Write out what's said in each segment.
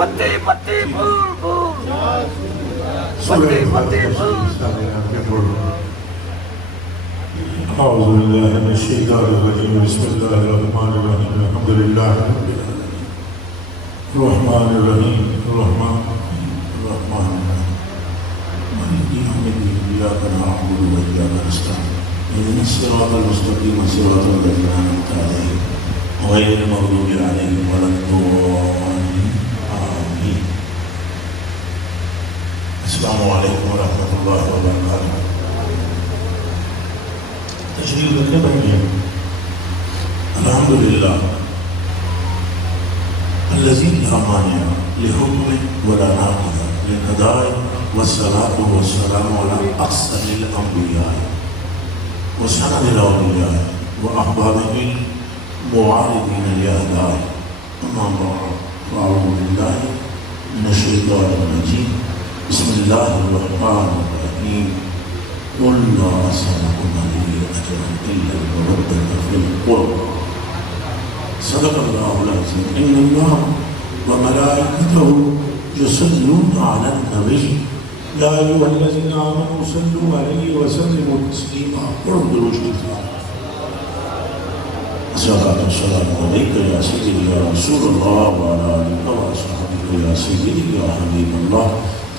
پتے پتے پھول پھول سورہ پتے پتے فاتحہ پھول اعوذ باللہ من الشیطان الرجیم بسم اللہ الرحمن الرحیم الحمد للہ رب العالمین الرحمن الرحیم الرحمن الرحمن مالک یوم الدین ایاک نعبد و ایاک نستعین اهدنا الصراط المستقیم صراط الذین انعمت علیہم غیر المغضوب علیہم ولا الضالین آمین. السلام علیکم ورحمۃ اللہ وبرکاتہ. تشریف رکھنے بھائی. الحمدللہ الذی لا مانع لحکم ولا ناقض لقضاء والصلاة والسلام على أحسن الأنبياء وسند الأولياء وأحبابه المعارضين لأعدائه. أما بعد فأعوذ بالله من الشيطان الرجيم بسم الله الرحمن الرحيم قل لا أسألكم عليه أجرا إلا المودة في القربى. صدق الله العظيم. إن الله وملائكته يصلون على النبي يا أيها الذين آمنوا صلوا عليه وسلموا تسليما. درود شریف. الصلاة والسلام عليك يا سيدي يا رسول الله وعلى آلك وأصحابك يا سيدي يا حبيب الله.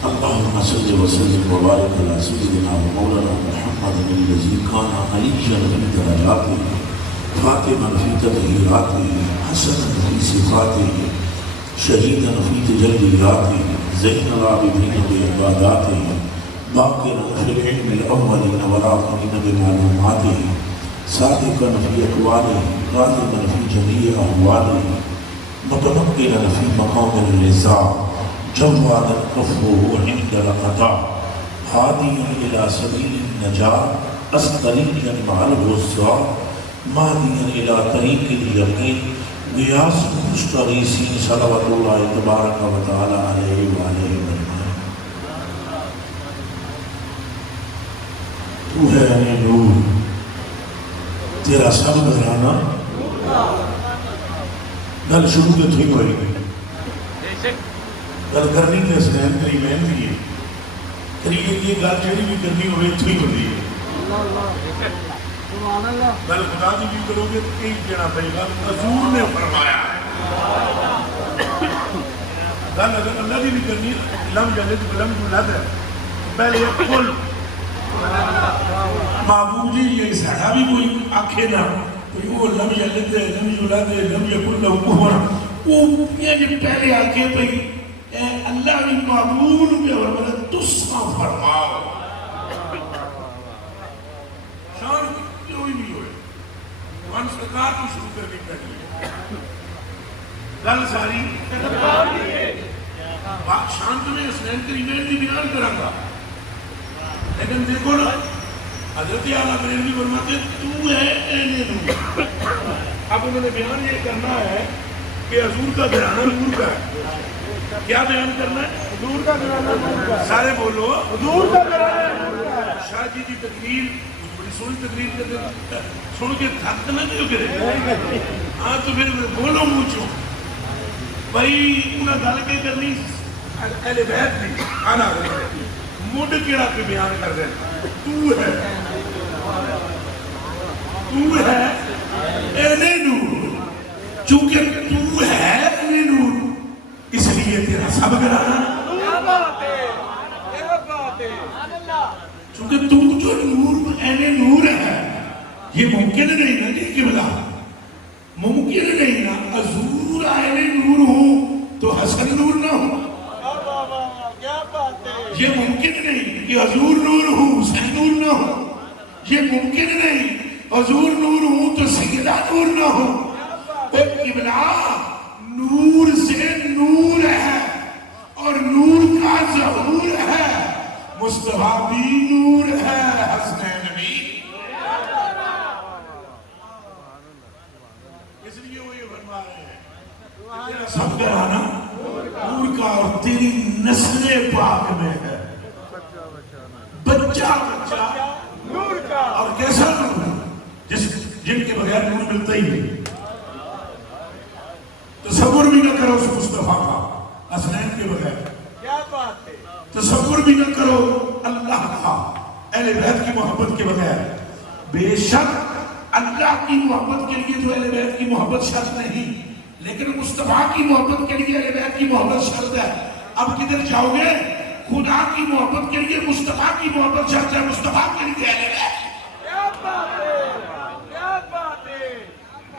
اللهم صل وسلم وبارك على سيدنا ومولانا محمد الذي كان عليا من درجاته فاطما في تطهيراته حسنا في صفاته شهيدا في تجلياته زين العابدين بعباداته باقرا في العلم الأولين والآخرين بمعلوماته صادقا في أقواله غالبا في جميع أحواله متمكنا في مقام الرضا جوادا كفه عند القضاء هاديا إلى سبيل النجاة أسطريا مع الغصاء ماديا إلى طريق اليقين غياث مستغيثين صلوات الله تبارك وتعالى عليه وآله أجمعين. تو ہے نور تیرا سب گھرانا گل شروع کے تھی ہوئی گل کرنی تے سنین تری محنتی ہے قریب یہ گل جڑی بھی کرنی ہوئے تھی ہوئی ہے گل خدا دی بھی کرو گے تو کئی جنا پہی گل حضور نے فرمایا ہے. گل اگر اللہ دی بھی کرنی لم جلد لم جلد ہے پہلے کل معبود جی یہ ساڑھا بھی کوئی آنکھے نہ کوئی وہ لم جلد ہے لم جلد ہے لم یکن لہو کفوا وہ یہ جو پہلے آنکھے پہ اللہ نے معبود پہ اور مدد تسا فرماؤ شان کوئی نہیں ہوئے وان سرکار کو شروع کرنی پہنی گل ساری شانت میں حسنین کریمین کی بیان کرا گا لیکن دیکھو نا حضرت اعلیٰ کریم بھی فرماتے تو ہے اینے نور. اب انہوں نے بیان یہ کرنا ہے کہ حضور کا گھرانہ نور کا ہے. کیا بیان کرنا ہے؟ حضور کا گھرانہ نور کا ہے. سارے بولو حضور کا گھرانہ نور کا ہے. شاہ جی کی تقریر بڑی سونی تقریر کرتے سن کے تھک نہ کیوں کرے. ہاں تو پھر بولو مونچو بھائی انہاں گل کے کرنی اہل بیت نہیں آنا مڈ کیڑا پہ بیان کر دیں تو ہے اینے نور. چونکہ تو ہے اینے نور اس لیے تیرا سب گھرانا. چونکہ تو جو نور اینے نور ہے یہ ممکن نہیں نا جی کہ بلا ممکن نہیں نا حضور اینے نور ہوں تو حسن نور نہ ہو. یہ ممکن نہیں کہ حضور نور ہو حسین نور نہ ہو. یہ ممکن نہیں حضور نور ہو تو سیدہ نور نہ ہو. قبلہ نور سے نور ہے اور نور کا ظہور ہے. مصطفیٰ بھی نور ہے حسنین بھی. اس لیے وہ یہ فرما رہے ہیں سب گھرانا نور کا اور تیری نسل پاک میں ہے بچہ بچہ نور کا. اور کیسا نور جن کے بغیر نور ملتا ہی نہیں. تصور بھی نہ کرو اس مصطفیٰ کا. حسنین تصور بھی نہ کرو اللہ کا اہل بیت کی محبت کے بغیر. بے شک اللہ کی محبت کے لیے تو اہل بیت کی محبت شرط نہیں، لیکن مصطفیٰ کی محبت کے لیے اہل بیت کی محبت شرط ہے. اب کدھر جاؤ گے؟ خدا کی محبت کے لیے مصطفیٰ کی محبت شرط ہے، مصطفیٰ کے لیے اہل بیت. کیا بات ہے، کیا بات ہے،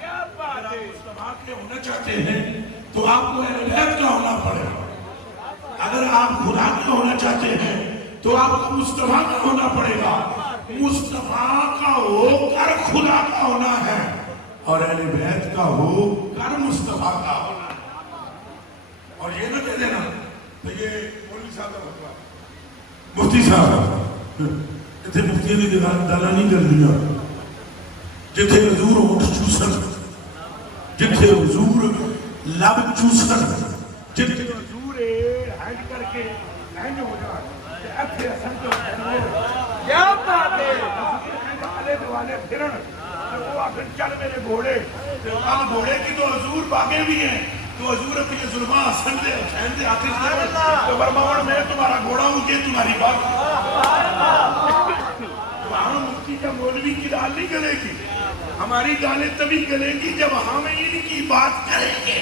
کیا بات ہے. مصطفیٰ کے ہونا چاہتے ہیں تو آپ کو اہل بیت کا ہونا پڑے گا. اگر آپ خدا کے ہونا چاہتے ہیں تو آپ کو مصطفیٰ کا ہونا پڑے گا. مصطفیٰ کا ہو کر خدا کا ہونا ہے اور اہل بیت کا ہو کر مصطفیٰ کا ہونا ہے. اور یہ نہ کہہ دینا تو یہ مولوی صاحب کا فتویٰ ہے، مفتی صاحب اتنے مفتی نے دلانی کر دیا جتھے حضور ہونٹ چوسن، جتھے حضور لب چوسن، جتھے حضور ہینڈ کر کے ہینڈ ہو جائے ایتھے اسن تو کیا بات ہے. آلے دوالے پھرن وہ آخر چل میرے گھوڑے. اب گھوڑے کی تو حضور باغے بھی ہیں تو حضور اپنی ظلمہ حسن دے حسین دے آخر سے تو برماؤن میں تمہارا گھوڑا ہوں یہ تمہاری بات. وہاں مفتی کا مولوی کی دال نہیں گلے گی، ہماری دالیں تبھی گلیں گی جب ہم ان کی بات کریں گے.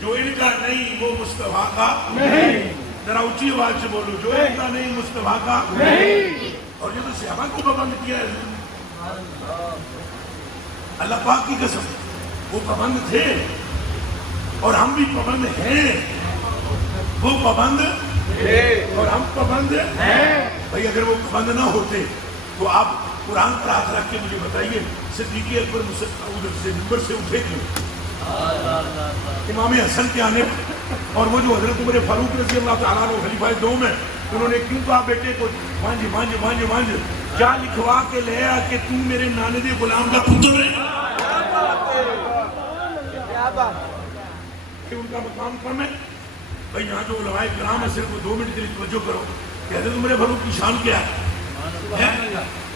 جو ان کا نہیں وہ مصطفیٰ کا نہیں. ذرا اونچی آواز سے بولو، جو ان کا نہیں مصطفیٰ کا نہیں. اور یہ تو صحابہ کو پابند کیا ہے اللہ پاک کی قسم. وہ پابند تھے اور ہم بھی پابند ہیں. وہ پابند اور ہم پابند ہیں. بھائی اگر وہ پابند نہ ہوتے تو آپ قرآن پر ہاتھ رکھ کے مجھے بتائیے صدیق اکبر ادھر سے نمبر سے اٹھے کیوں؟ امام حسن کے آنے اور وہ جو حضرت عمر فاروق رضی اللہ تعالیٰ عنہ خلیفہ دوم ہے انہوں نے کیوں کہا بیٹے کو مانج مانج مانج مانج کیا لکھوا کے لے آ کہ تم میرے نانے دے غلام کا پتر ہے. کہ ان کا مقام کم ہے. بھائی یہاں جو علماء کرام ہے صرف 2 منٹ کے لیے توجہ کرو کہ حضرت عمر فاروق کی شان کیا ہے.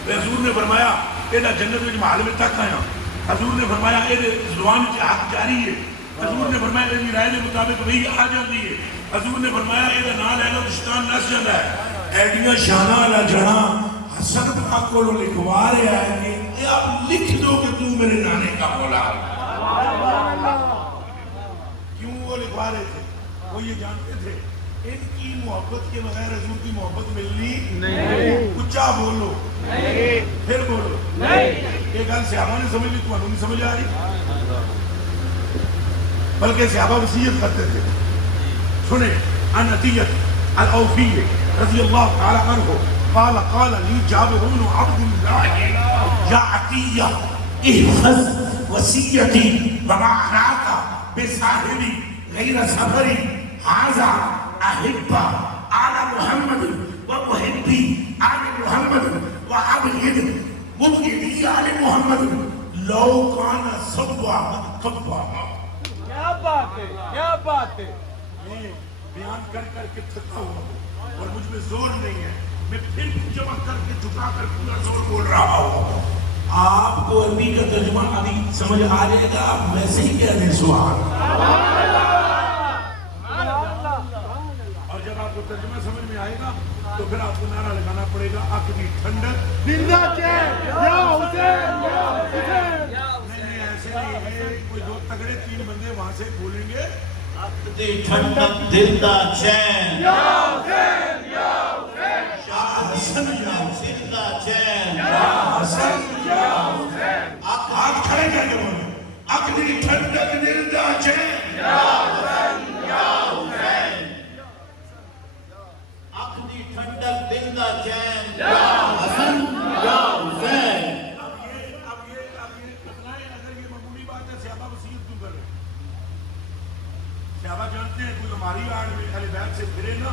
حضور نے فرمایا ایڈا جنت میں محل میں تک آیا. حضور نے فرمایا ایڈے زبان کی حق جاری ہے. حضور نے فرمایا ایڈی رائے کے مطابق وہی آ جاتی ہے. حضور نے فرمایا ایڈا نال ہے تو شیطان نس جاتا ہے. ایڈیاں شانہ والا جڑا حسن پاک کو لکھوا رہا ہے کہ یہ آپ لکھ دو کہ تو میرے نانے کا مولا. کیوں وہ لکھوا رہے تھے؟ وہ یہ جانتے تھے ان کی محبت کے بغیر حضور کی محبت ملنی نہیں. اچھا بولو نہیں، پھر بولو نہیں. یہ گل صحابہ نے سمجھ لی، تمہیں نہیں سمجھ آ رہی. بلکہ صحابہ وصیت کرتے تھے. سنیں عن عطیہ الاوفی رضی اللہ تعالی عنہ قال قال لی جابر بن عبد اللہ یا عطیہ احفظ وصیتی وما اراک بصاحبی غیر سفری هذا احب آل محمد ومحبی آل محمد وابغض مبغضی آل محمد لو کان صبا قبا. کیا بات ہے، کیا بات ہے. میں بیان کر کر کے تھکا ہوا ہوں اور مجھ میں زور نہیں ہے. میں پھر جمع کر کے جھکا کر پورا زور بول رہا ہوں. آپ کو عربی کا ترجمہ ابھی سمجھ آ جائے گا، آپ ویسے ہی کہہ دیں سبحان اللہ. اور جب آپ کو ترجمہ سمجھ میں آئے گا تو پھر آپ کو نعرہ لگانا پڑے گا آنکھ کی ٹھنڈک زندہ چین یا حسین یا حسین. نہیں ایسے نہیں ہے. کوئی 2 تگڑے 3 بندے وہاں سے بولیں گے آنکھ دی ٹھنڈک دل دا چین یا حسین یا حسین. شاہ حسن یا حسین دل دا چین یا حسن یا حسین. آپ کھڑے کر کے بولیں آنکھ دی ٹھنڈک دل دا چین یا حسین یا حسین. آنکھ دی ٹھنڈک دل دا چین یا حسن یا حسین. اب یہ بتلائیں اگر یہ معمولی بات ہے صحابہ وصیت کیوں کر رہے ہیں؟ صحابہ جانتے ہیں کوئی ہماری آڑ میں اہل بیت سے پھرے نا.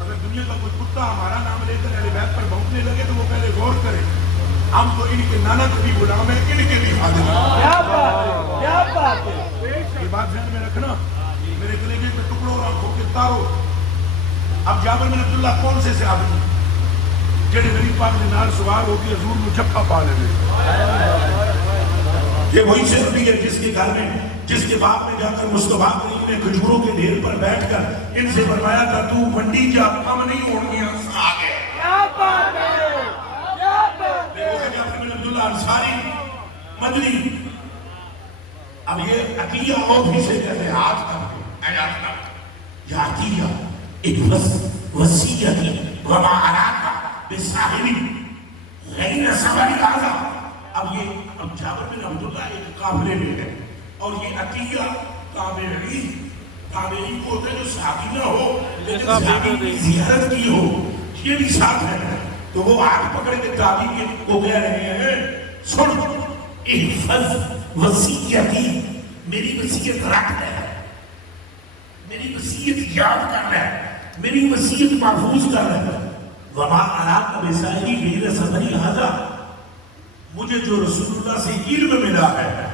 اگر دنیا کا کوئی کتا ہمارا نام لے کر اہل بیت پر بھونکنے لگے تو وہ پہلے غور کرے. ہم تو ان کے نانا کے بھی غلام ہیں، ان کے بھی خادم ہیں. کیا بات ہے، کیا بات ہے. یہ بات ذہن میں رکھنا. میرے کلیجے پہ ٹکڑوں اور آنکھوں کے تاروں. اب جابر بن عبداللہ کون سے صحابی ہیں جڑے غریب پاک نے نال سوار ہو کے حضور میں چپا پا لے. یہ وہی صحابی ہے جس کے گھر میں جس کے باپ نے جا کر مصطفیٰ نے کھجوروں کے ڈھیر پر بیٹھ کر ان سے فرمایا تھا تو منڈی جا کم نہیں ہو گیا آ گئے. کیا بات ہے، کیا بات ہے. دیکھو جعفر بن عبداللہ انصاری مدنی. اب یہ عطیہ بھی سے کہتے ہیں ہاتھ کر اے ہاتھ کر یا عطیہ ایک وسیعتی وما علاقہ بساہلی غیر سبری آزا. اب جابر بن عبداللہ ایک قافلے میں ہے اور یہ عطیہ تابعی کو ہوتا ہے جو صحابی نہ ہو لیکن صحابی کی زیارت کی ہو یہ بھی ساتھ ہے. تو وہ ہاتھ پکڑ کے تابعی کو کہہ رہے ہیں سن احفظ وصیتی میری وصیت رکھ رہا ہے میری وصیت یاد کر رہا ہے میری وصیت محفوظ کر رہا ہے. وما علاقہ بسائری غیر سبری آزا مجھے جو رسول اللہ سے علم ملا ہے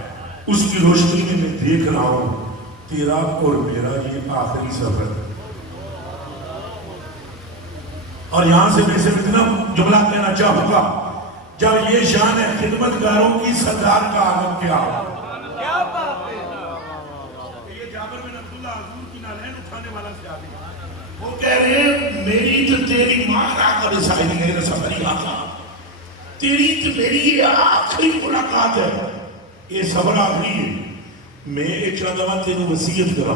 اس کی روشنی میں میں دیکھ رہا ہوں تیرا اور میرا یہ آخری سفر. اور یہاں سے میں صرف اتنا جملہ کہنا چاہوں گا جب یہ شان ہے خدمتگاروں کی سردار کا عالم کیا کیا بات ہے. یہ جابر بن عبداللہ حضور کی نالین اٹھانے والا صحابی وہ کہہ رہے ہیں میری تو تیری ماں کا رسائی ہے سفری آقا تیری تو میری یہ آخری ملاقات ہے یہ سفر آخری ہے. میں ایک چاہتا تینوں وصیت کرا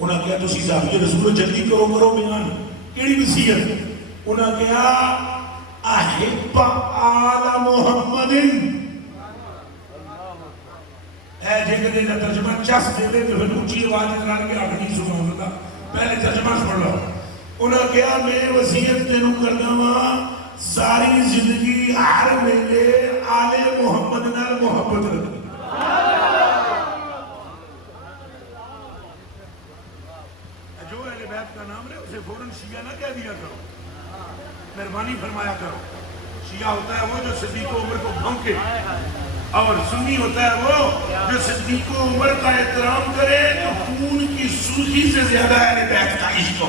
انہاں کہا تسی صحابی رسول جلدی کرو بیان کیڑی وصیت انہاں کہا احب آل محمد اے جے کہ دینا ترجمہ چس دے دے تو پھر اونچی آواز نکال کے آخری سبحان اللہ پہلے ترجمہ سن لو. انہاں کہا میں وصیت تینوں کرنا وا ساری زندگی ہر ویلے آل محمد نال محبت رکھ. جو اہل بیت کا نام رہے اسے فوراً شیعہ نہ کہہ دیا کرو مہربانی فرمایا کرو. شیعہ ہوتا ہے وہ جو صدیق عمر کو بھونکے اور سنی ہوتا ہے وہ جو صدیق عمر کا احترام کرے تو خون کی سرخی سے زیادہ اہل بیت کا عشق ہو.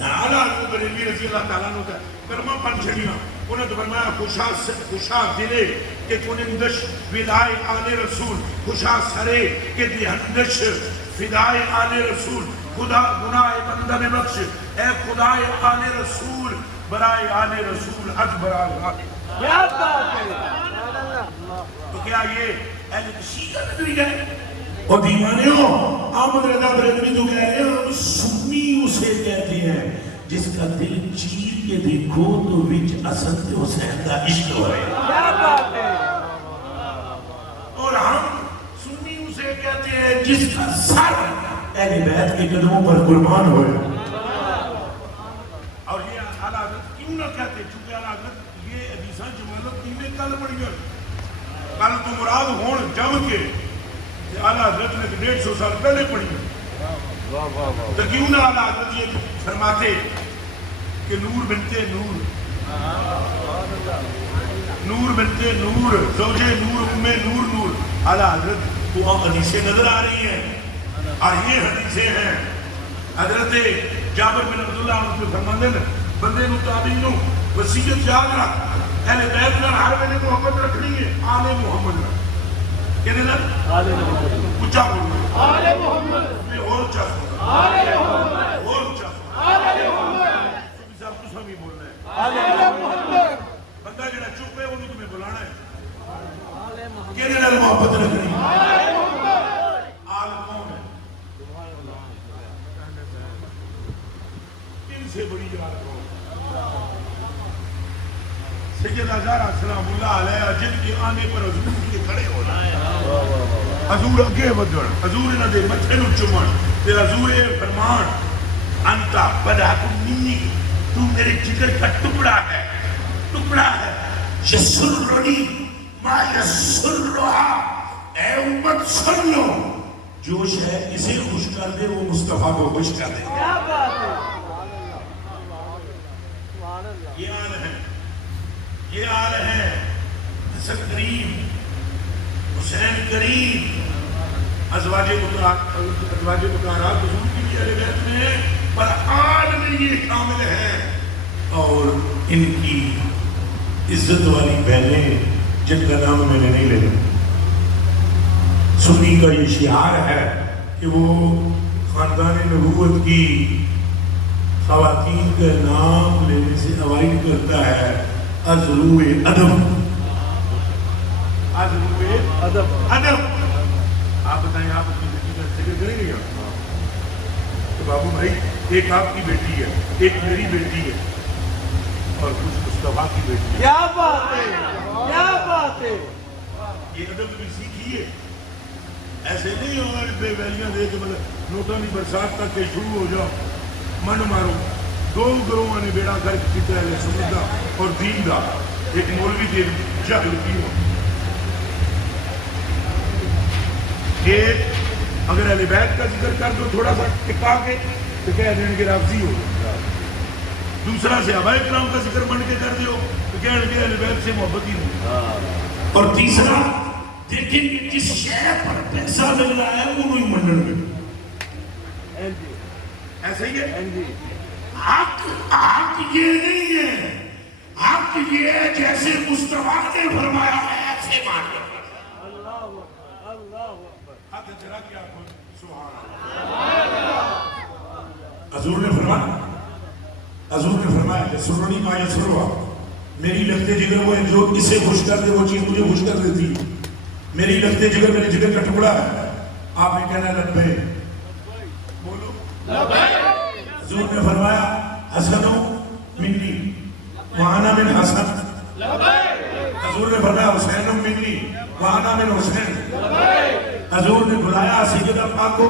حضرت بریلوی رضی اللہ تعالیٰ نے ہوتا ہے کرمہ پن چھڑیاں انہوں نے فرمایا خوشا دلے کہ کنندش فدائے آل رسول خوشا سرے کہ دہندش فدائے آل رسول خدا گناہ بندہ میں بخش اے خدائے آل رسول برائے آل رسول حج برائے. کیا بات ہے. تو کیا یہ اہل شیعہ ندری ہے اور دیوانے ہو احمد رضا بریلوی تو کہہ رہے ہیں سنی اسے کہتے ہیں جس کا دل چیر کے دیکھو تو وچ اسد کے حسین کا عشق ہوئے. کیا بات ہے. اور ہم سنی اسے کہتے ہیں جس کا سر اہل بیت کے قدموں پر قربان ہوئے. اور یہ اعلیٰ حضرت کیوں نہ کہتے چونکہ اعلیٰ حضرت یہ حدیثاں جمالت میں کل پڑی گئے کل تو مراد ہون جم کے اعلیٰ حضرت نے 150 سال پہلے پڑھی گئے. تو کیوں نہ اعلیٰ حضرت یہ فرماتے کہ نور بنتے نور نور بنتے نور زوجے نور ام نور نور. اعلیٰ حضرت کو حدیثیں نظر آ رہی ہیں اور یہ حدیثیں ہیں. حضرت جابر بن عبداللہ عنہ فرماندے نے بندے نو تابعین نو وصیت یاد رکھ اہل بیت نال ہر ویلے محبت رکھنی ہے آل محمد نال. کہنے لگ آل محمد اونچا بولو آل محمد میں اور اونچا آل محمد اور اونچا آل محمد سب کچھ ہم ہی بولنا ہے آل محمد. بندہ جڑا چپ ہے انہوں تمہیں بلانا ہے آل محمد. کہنے لگ محبت رکھنی آل محمد آل کون ہے ان سے بڑی یاد کون سیدنا زہرا سلام اللہ علیہ جن کے آنے پر حضور کے کھڑے ہونا ہے حضور اگے ودھن حضور انہاں دے متھے نوں چومن تے حضور فرمان انتا بدعت منی تو میرے جگر کا ٹکڑا ہے یسرنی ما یسرها اے امت سن لو جو شے اسے خوش کر دے وہ مصطفیٰ کو خوش کر دے. کیا بات ہے. یہ آل ہے یہ آل ہے حسن کریم حسین کریم ازواج مطہرات حضور کی بھی اہل بیت میں ہیں پر آل میں یہ شامل ہیں اور ان کی عزت والی بہنیں جن کا نام میں نے نہیں لینا سنی کا یہ شعار ہے کہ وہ خاندان نبوت کی خواتین کا نام لینے سے اوائڈ کرتا ہے از روئے ادب. از روئے ادب. آپ بتائیں آپ اپنی بیٹی کا ذکر کریں گے کیا؟ تو بابو بھائی ایک آپ کی بیٹی ہے، ایک میری بیٹی ہے اور کچھ مصطفیٰ کی بیٹی ہے. کیا بات ہے، کیا بات ہے. یہ ادب بھی سیکھیے. ایسے نہیں اور بے ویلیاں دے کے مطلب نوٹوں کی برسات تک کے شروع ہو جاؤ من مارو. دو گروہوں نے بیڑا کر کے کیتا ہے سنت دا اور دین دا. ایک مولوی دے جہل کی ہو. ایک اگر اہل بیت کا ذکر کر دو تھوڑا سا ٹکا کے تو کہہ دیں گے رافضی ہو. دوسرا صحابہ کرام کا ذکر بن کے کر دیو تو کہہ دیں گے اہل بیت سے محبت ہی نہیں. اور تیسرا دیکھیں کہ جس شہر پر پیسہ مل رہا ہے وہ نہیں منڈن میں ایسا ہی ہے. حق یہ نہیں ہے. حق یہ ہے جیسے مصطفیٰ نے فرمایا ہے ایسے مان لو. حضور نے فرمایا کہ سرنی ما یسروا میری لگتے جگر وہ جو اسے خوش کر دے وہ چیز مجھے خوش کر دیتی. میری لگتے جگر میرے جگر کا ٹکڑا ہے. آپ نے کہنا لبے بولو لبے. حضور نے فرمایا حسن منی وانا من حسن لبے. حضور نے فرمایا حسین منی وانا من حسین لبے. حضور نے بلایا سیدنا پاک کو،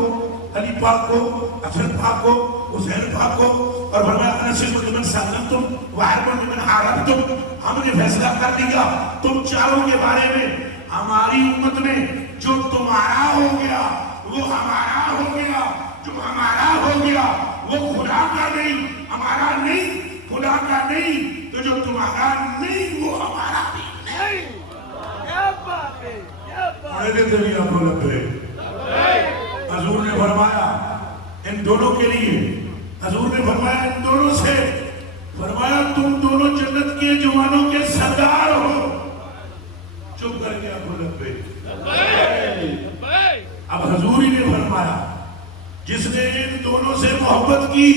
علی پاک کو، حسن پاک کو، حسین پاک کو اور فرمایا انسلم لمن سلمتم وحرم لمن حاربتم. ہم نے فیصلہ کر دیا تم چاروں کے بارے میں ہماری امت میں جو تمہارا ہو گیا وہ ہمارا ہو گیا، جو ہمارا ہو گیا وہ خدا کا نہیں، ہمارا نہیں، خدا کا نہیں، تو جو تمہارا نہیں وہ ہمارا بھی نہیں. کیا بات ہے، کیا بات ہے. حضور نے فرمایا ان دونوں کے لیے، حضور نے فرمایا ان دونوں سے، فرمایا تم دونوں جنت کے جوانوں کے سردار ہو. چپ کر کے آپ لبے. اب حضور ہی نے فرمایا جس نے ان دونوں سے محبت کی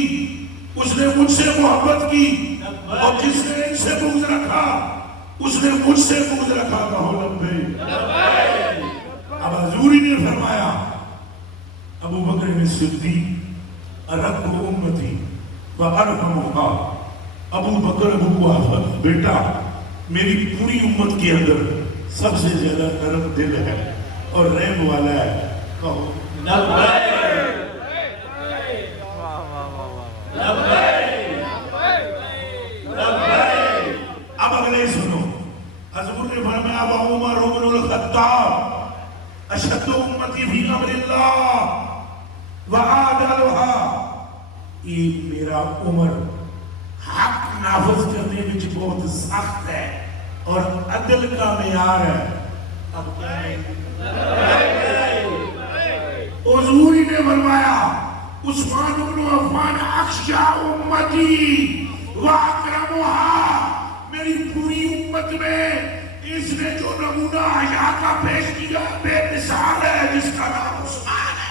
اس نے مجھ سے محبت کی اور جس نے ان سے بغض رکھا اس نے مجھ سے بغض رکھا. کہو لبے. اب حضور ہی نے فرمایا ابو بکر صدیق ارحم امتی وارحمھا. ابو بکر ابو قحافہ بیٹا میری پوری امت کے اندر سب سے زیادہ نرم دل ہے اور رحم والا ہے. کہو اب اگلے سنو. حضور نے فرمایا وعمر بن الخطاب اشد امتی فی امر اللہ وعادلها. یہ میرا عمر حق نافذ کرنے میں بہت سخت ہے اور عدل کا معیار ہے. اب کیا ہے؟ حضور نے فرمایا عثمان بن عفان اخشى امتی واکرمها. میری پوری امت میں اس نے جو نمونہ حیا کا پیش کیا بے مثال ہے جس کا نام عثمان ہے.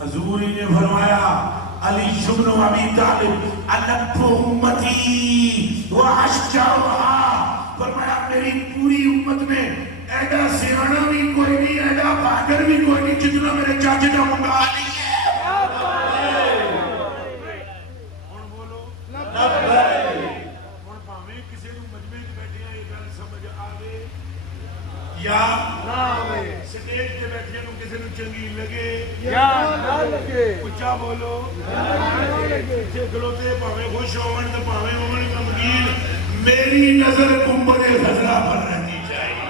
حضور نے فرمایا علی بن ابی طالب الف امتی واشجعها. فرمایا میری پوری امت میں ایڈا سیانا بھی کوئی نہیں، ایڈا بہادر بھی کوئی نہیں جتنا میرے چاچے کا منڈا علی ہے. یا سٹیج کے بیٹھے نو کسی نو چنگی لگے یا نہ لگے. اچھا بولو. پیچھے کھلوتے پاویں خوش ہون تے پاویں ہون غمگین، میری نظر گنبد خضرا پر رہنی چاہیے.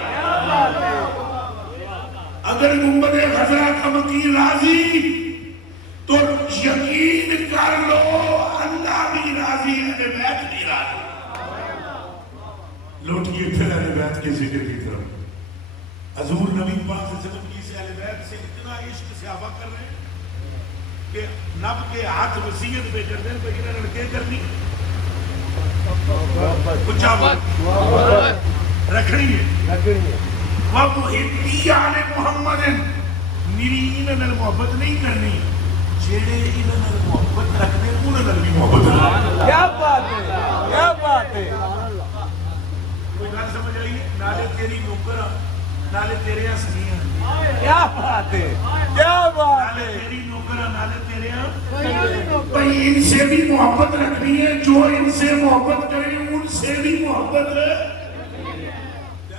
اگر گنبد خضرا کا مکین راضی تو یقین کر لو اللہ بھی راضی ہے، اہل بیت بھی راضی. لوٹیے پھر اہل بیت کے ذکر کی طرف. حضور نبی پاک صلی اللہ علیہ وسلم کی سے اہل بیت سے اتنا عشق صحابہ کر رہے ہیں کہ نب کے ہاتھ وصیت پہ کر دیں بھئی انہوں نے لڑکے کرنی. رکھنی ہے وَمُحِبِّي عَلِ مُحَمَّدٍ میری انہاں نال محبت نہیں کرنی جیڑے انہاں نال محبت رکھنے انہاں نال بھی محبت رکھنے. کیا بات ہے، کیا بات ہے. کوئی گل سمجھ آئی ہے؟ نالے تیری نوکر نالے تیرے ہسنیاں کیا بات ہے، کیا بات نالے ہے. تیری نوکر نالے تیرے بھئی ان سے بھی محبت رکھنی ہے جو ان سے محبت کریں ان سے بھی محبت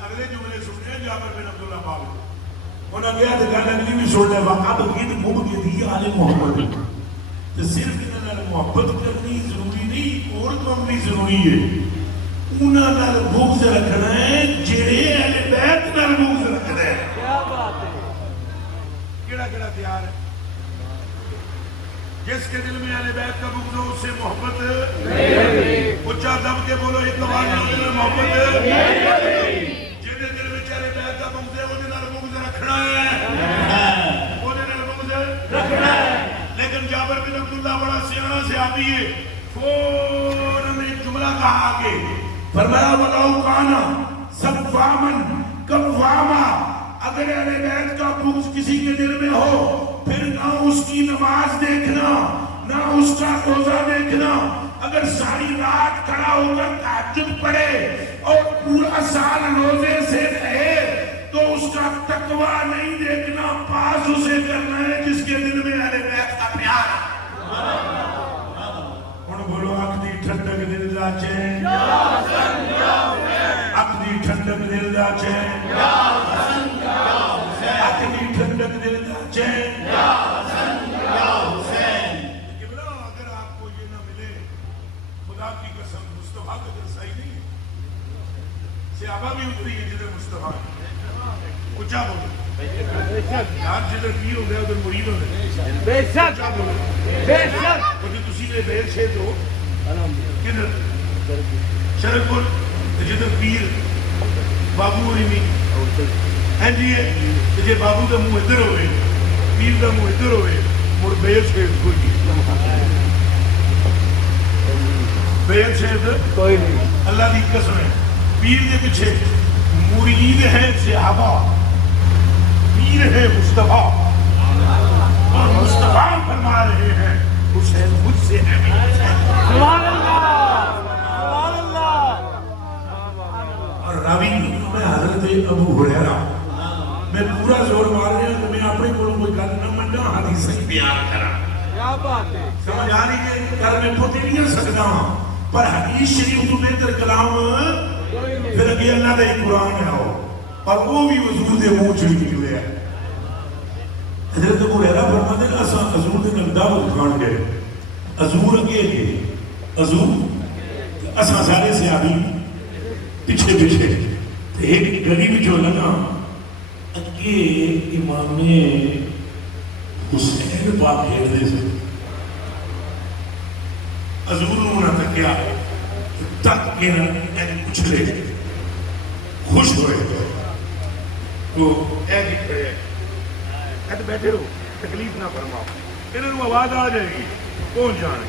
اگلے جملے سنتے ہیں جابر بن عبداللہ باغ انہوں نے کہا کہ گل اگلی بھی سن لے وقت غید مبغضی علی محمد تو صرف انہوں نے محبت کرنی ضروری نہیں اور کام بھی ضروری ہے انہوں نے بغض رکھنا ہے جڑے اہل بیت نال بغض رکھنا ہے. کیا بات ہے. کیڑا کیڑا تیار ہے جس کے دل میں اہل بیت کا بغض ہو اس سے محبت نہیں. اونچا دب کے بولو ایک آواز میں محبت نہیں. جن دل میں اہل بیت کا بغض ہے وہ دل میں بغض رکھنا ہے وہ دل میں بغض رکھنا ہے. لیکن جابر بن عبداللہ بڑا سیانا صحابی ہے فوراً ایک جملہ کہا کہ فرمایا وَلَوْ كَانَ صَفَّامًا قَوَّامًا اگر اہل بیت کا بغض کسی کے دل میں ہو پھر نہ اس کی نماز دیکھنا نہ اس کا روزہ دیکھنا اگر ساری رات کھڑا ہو کر تہجد پڑھے اور پورا سال روزے سے رہے تو اس کا تقوی نہیں دیکھنا پاس اسے کرنا ہے جس کے دل میں اہل بیت کا پیار ہے. ہن بولو اک دی ٹھنڈک دل دا چین اک دی ٹھنڈک دل دا چین اک دی ٹھنڈک دل دا چین. قبلہ اگر آپ کو یہ نہ ملے خدا کی قسم مصطفیٰ کا دل صحیح نہیں ہے. صحابہ بھی اتری ہے جدھر مصطفیٰ کچھا بولو یار جدھر پیر ہو گیا ادھر مرید ہو گیا بے شک، کچھا بولو بے شک. وہ جو تسی نے بیر سے دو کدھر شرک پور جدھر پیر بابو ہوئی نہیں ہیں جی ہے جی بابو کا منہ ادھر ہوئے پیر کا منہ ادھر ہوئے مڑ بیر سے کوئی بیر سے کوئی نہیں. اللہ دی قسم ہے پیر کے پیچھے مرید ہیں صحابہ پیر ہے مصطفیٰ اور مصطفیٰ فرما رہے ہیں حسین مجھ سے ہے سبحان اللہ، سبحان اللہ. اور راوی میں حضرت ابو ہریرہ میں پورا زور مار رہا ہوں کہ میں اپنے کو کوئی گل نہ مننا حدیث بیان کرا. کیا بات ہے. سمجھ آ رہی ہے گھر میں پھوٹی نہیں سکتا پر حدیث شریف تو بہتر کلام پھر اگے اللہ کا ہی قرآن ہے اور وہ بھی حضور دے منہ چ نکلے ہے. حضرت ابو ہریرہ فرماتے ہیں اساں حضور دے نال دعوت کھان گئے حضور اگے گئے حضور اساں سارے صحابی پیچھے پیچھے ایک گلی میں جو لگا اگے امام حسین پاک کھیلتے سے حضور نہ تکیا تک کے نہ اچھلے خوش ہوئے تو ایک ہی کھڑے کہتے بیٹھے رہو تکلیف نہ فرماؤ انہوں آواز آ جائے گی کون جانے.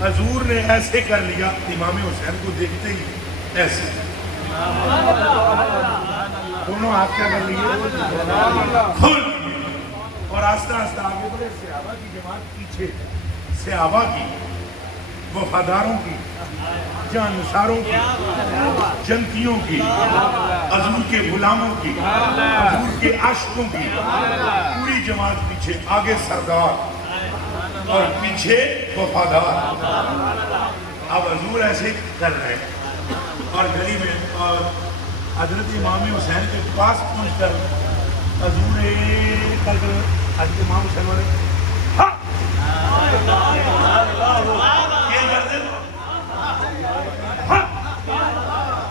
حضور نے ایسے کر لیا امام حسین کو دیکھتے ہی ایسے دونوں ہاتھ کیا کر لیے کھول اور آہستہ آہستہ آگے بڑھے. صحابہ کی جماعت پیچھے صحابہ کی وفاداروں کی جانساروں کی جنتیوں کی حضور کے غلاموں کی حضور کے عاشقوں کی پوری جماعت پیچھے آگے سردار اور پیچھے وفادار. اب حضور ایسے کر رہے ہیں اور گلی میں اور حضرت امام حسین کے پاس پہنچ کر حضور کر حضرت امام حسین والے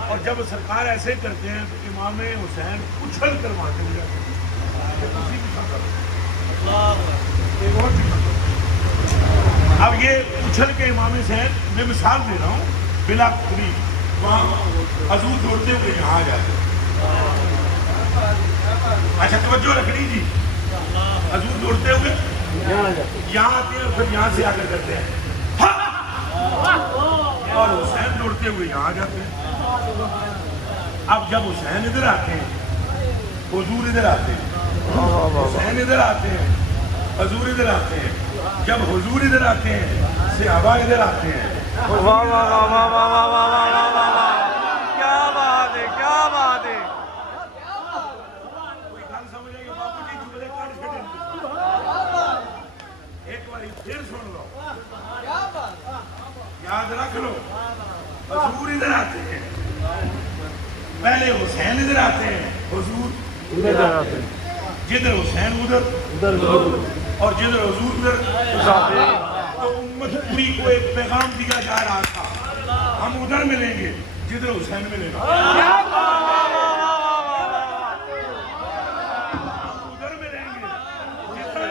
اور جب سرکار ایسے کرتے ہیں تو امام حسین اچھل کر مارتے ہیں. اب یہ اچھل کے امام حسین میں مثال دے رہا ہوں بلا کبھی وہاں حضور دوڑتے ہوئے یہاں آ جاتے. اچھا توجہ رکھنی جی حضور دوڑتے ہوئے یہاں آتے ہیں پھر یہاں سے آگے کرتے ہیں اور حسین دوڑتے ہوئے یہاں آ جاتے ہیں. اب جب حسین ادھر آتے ہیں حضور ادھر آتے ہیں، حسین ادھر آتے ہیں حضور ادھر آتے ہیں، جب حضور ادھر آتے ہیں صحابہ ادھر آتے ہیں۔ واہ واہ واہ واہ واہ واہ واہ واہ واہ واہ، کیا بات ہے، کیا بات ہے۔ کوئی گل سمجھے کہ بابو جی جملے کٹ چھڑے، ایک بار پھر سن لو، یاد رکھ لو، حضور ادھر آتے ہیں، پہلے حسین ادھر آتے ہیں، حضور ادھر آتے ہیں، جدھر حسین ادھر اور جدھر حضور ادھر، تو امت پوری کو ایک پیغام دیا جا رہا تھا، ہم ادھر ملیں گے جدھر حسین ملے گا، ہم ادھر ملیں گے جدھر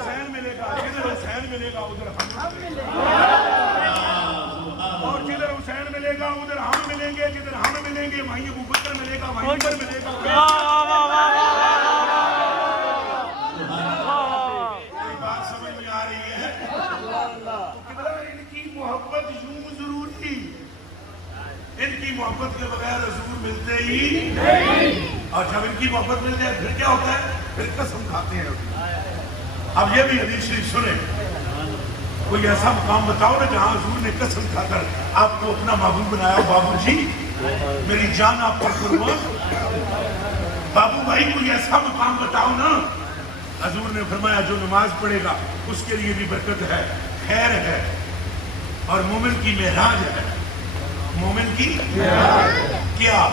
حسین ملے گا، جدھر حسین ملے گا ادھر ہم ملیں گے، اور جدھر حسین ملے گا ادھر ہم ملیں گے، جدھر ہم ملیں گے وہیں ابو بکر ملے گا، وہیں عمر ملے گا۔ بات سمجھ میں آ رہی ہے؟ ان کی محبت یوں ضروری، ان کی محبت کے بغیر حضور ملتے ہی نہیں، اور جب ان کی محبت مل جائے پھر کیا ہوتا ہے؟ پھر قسم کھاتے ہیں۔ اب یہ بھی حدیث شریف سنیں، کوئی ایسا مقام بتاؤ نا جہاں حضور نے قسم کھا کر آپ کو اپنا معبود بنایا، بابو جی میری جان آپ پر قربان، بابو بھائی کوئی ایسا مقام بتاؤ نا۔ حضور نے فرمایا جو نماز پڑھے گا اس کے لیے بھی برکت ہے، خیر ہے، اور مومن کی معراج ہے، مومن کی کیا؟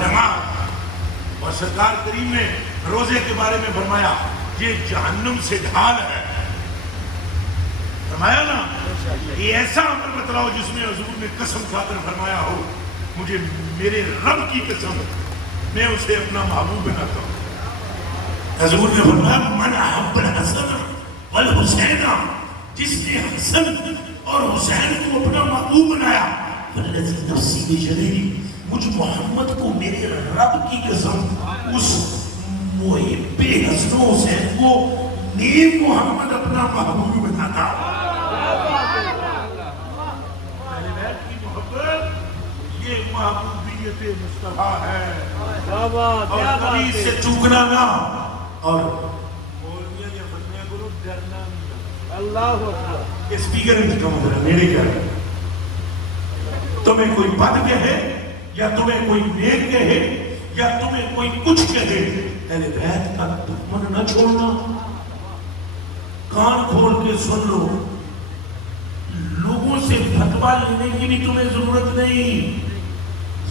نماز۔ اور سرکار کریم نے روزے کے بارے میں فرمایا یہ جہنم سے ڈھال ہے، فرمایا نا، یہ ایسا عمل بتلاؤ جس میں حضور نے قسم کھا کر فرمایا ہو مجھے میرے رب کی قسم میں اسے اپنا محبوب بناتا ہوں۔ حضور نے فرمایا من احب الحسن والحسین، جس نے حسن اور حسین کو اپنا محبوب بنایا، والذی نفسی بیدیہ، مجھ محمد کو میرے رب کی قسم اس محب حسن و حسین کو نیم محمد اپنا محبوب بناتا۔ اہل بیت کی محبت یہ محبوبیت مصطفیٰ ہے، اور کبھی سے چوکنا نہ، اور بولنیا یا بنیا کرو ڈرنا نہیں۔ اللہ اکبر۔ اسپیکر انتظام کریں، میرے کیا ہے؟ تمہیں کوئی بد کہے یا تمہیں کوئی نیک کہے یا تمہیں کوئی کچھ کہے، اہل بیت کا دشمن نہ چھوڑنا، کان کھول کے سن لو، لوگوں سے فتویٰ لینے کی بھی تمہیں ضرورت نہیں،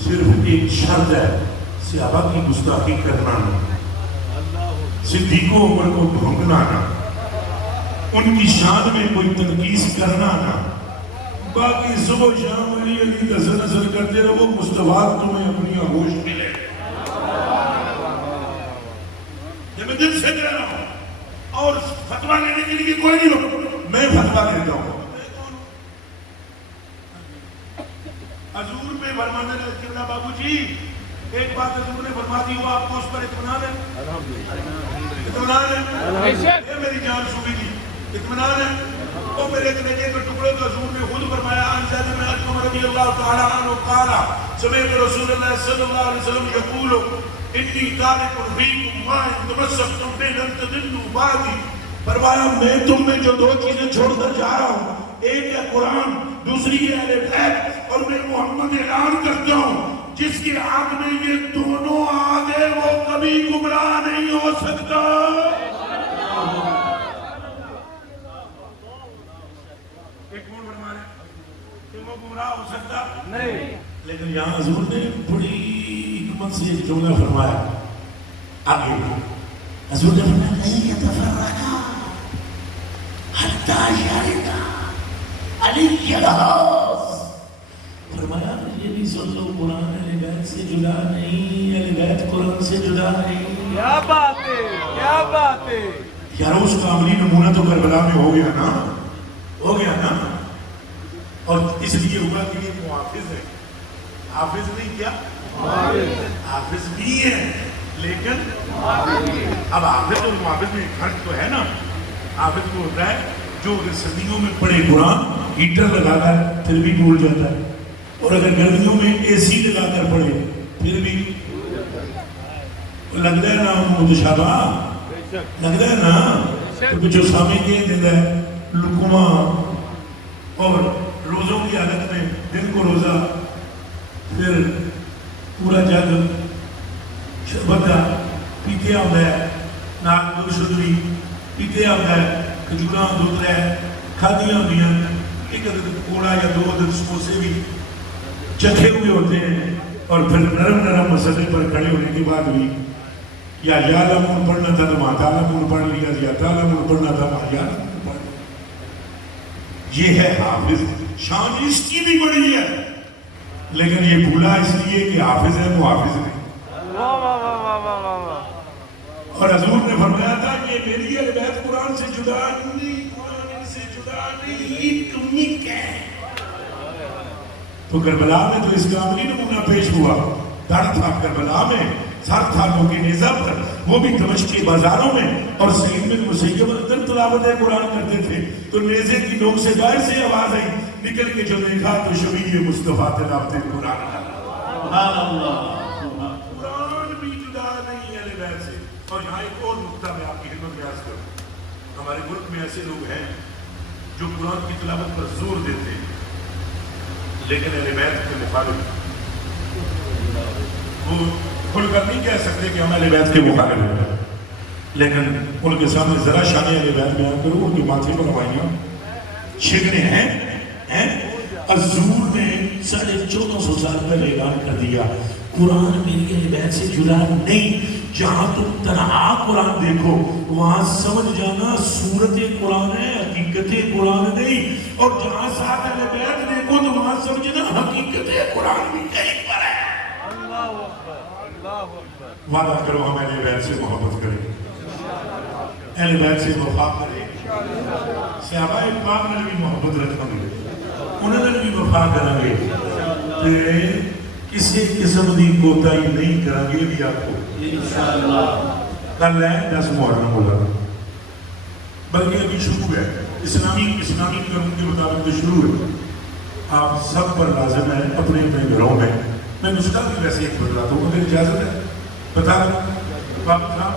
صرف ایک شرط ہے، صحابہ کی گستاخی کرنا نہ، صدیق و عمر کو ڈھونکنا نہ، ان کی شان میں کوئی تنقیص کرنا نہ، باقی صبح شام علی علی نظر نظر کرتے رہو، مصطفیٰ تمہیں اپنی آغوش ملے۔ یہ میں دل سے کہہ رہا ہوں، اور فتویٰ لینے کے لیے کوئی نہیں ہو، میں فتویٰ لیتا ہوں۔ حضور پہ فرمانے لگا بابو جی ایک بات حضور نے فرما دی ہوا، آپ کو اس پر اطمینان ہے؟ اطمینان ہے؟ یہ میری جان سوئی دی، اطمینان ہے؟ تو میرے کلیجے کے ٹکڑے کو حضور نے خود فرمایا، انزل میں ارکم رضی اللہ تعالیٰ عنہ قالا سمیت رسول اللہ صلی اللہ علیہ وسلم یقولو انی تارک فیکم ما ان تمسکتم بہ لن تضلوا بعدی، فرمایا میں تم میں جو دو چیزیں چھوڑ کر جا رہا ہوں، ایک ہے قرآن، دوسری ہے اہل بیت، اور میں محمد اعلان کرتا ہوں جس کے آگ میں یہ دونوں آگے وہ کبھی گمراہ نہیں ہو سکتا۔ ایک کون فرما رہے کہ وہ گمراہ ہو سکتا نہیں، لیکن یہاں حضور نے بڑی حکمت سے ایک جملہ فرمایا، آگے حضور نے فرمایا نہیں یتفرقا حتی یردا علی الغاص، فرمایا یہ بھی سن لو قرآن اہل بیت سے جدا نہیں، اہل بیت قرآن سے جدا نہیں۔ کیا بات ہے، کیا بات ہے۔ یار اس کا عملی نمونہ تو کربلا میں ہو گیا نا، ہو گیا نا، اور اس لیے ہوا کہ یہ محافظ ہے، حافظ نہیں کیا؟ حافظ بھی ہے، لیکن اب حافظ اور محافظ میں فرق تو ہے نا۔ حافظ کو ہوتا ہے جو اگر صدیوں میں پڑھے قرآن ہیٹر لگا کر پھر بھی بھول جاتا ہے، اور اگر گرمیوں میں اے سی لگا کر پڑھے پھر بھی لگتا ہے نا متشابہ لگتا ہے نا جو سامنے یہ دیتا ہے لکما اور روزوں کی حالت میں دن کو روزہ پھر پورا جگ شربت پیتے آتا ہے ناک دو شدری پیتے آتا ہے کھجوراں دودھ ہے کھادیاں ہوئی ایک عدد کوڑا یا دو عدد سموسے بھی چکھے ہوئے ہوتے ہیں اور پھر نرم نرم مسئلے پر کھڑے ہونے کے بعد بھی یا لمون پڑھنا تھا تو ماتا لمون پڑھ لیا یا تا لمون پڑھنا تھا یا لمون پڑھ لیا. یہ ہے حافظ. شان اس کی بھی بڑی ہے لیکن یہ بھولا اس لیے کہ حافظ ہے وہ حافظ نہیں. اور حضور نے فرمایا تھا کہ میری اہل بیت قرآن سے جدا نہیں, قرآن سے جدا نہیں, تم ہی کہیں. تو کربلا میں تو اس کا عملی نمونہ پیش ہوا. در تھا کربلا میں, سر تھا لوگ کے نیزہ پر, وہ بھی دمشق کے بازاروں میں. اور سعید بن مسیب اندر تلاوت قرآن کرتے تھے تو نیزے کی نوک سے باہر سے آواز آئی, نکل کے جو دیکھا تو شبیہ مصطفیٰ تلاوت قرآن. سبحان اللہ. قرآن بھی جدا نہیں اہل بیت سے. اور یہاں ایک اور نقطہ میں آپ کی خدمت میں عرض کروں. ہمارے ملک میں ایسے لوگ ہیں جو قرآن کی تلاوت پر زور دیتے ہیں لیکن اہل بیت کے مخالف. وہ کھل کر نہیں کہہ سکتے کہ ہم اہل بیت کے مخالف ہیں, لیکن ان کے سامنے ذرا شان اہل بیت بیان کرو, ان کے ماتھے پر ہوائیاں چھگنے ہیں. حضور نے 1450 سال پہلے اعلان کر دیا قرآن میری اہل بیت سے جدا نہیں. جہاں تم تنہا قرآن دیکھو وہاں سمجھ جانا صورت قرآن ہے, حقیقت قرآن نہیں. اور جہاں ساتھ اہل بیت دیکھو تو وہاں سمجھنا حقیقت قرآن بھی کہیں پر ہے. وعدہ کرو ہم اہل بیت سے محبت کریں, اہل بیت سے وفا کریں, صحابہ اکرام نے بھی محبت رکھیں گے, انہوں نے بھی وفا کریں گے, کسی قسم کی کوتاہی نہیں کریں گے. بھی آپ کو کل ہے 10 محرم ہوگا, بلکہ ابھی شروع ہے, اسلامی قانون کے مطابق تو شروع ہے. آپ سب پر لازم ہے اپنے اپنے گھروں میں. میں نسخہ بھی ویسے ایک بدلاتا ہوں, اگر اجازت ہے بتا دوں باپ صاحب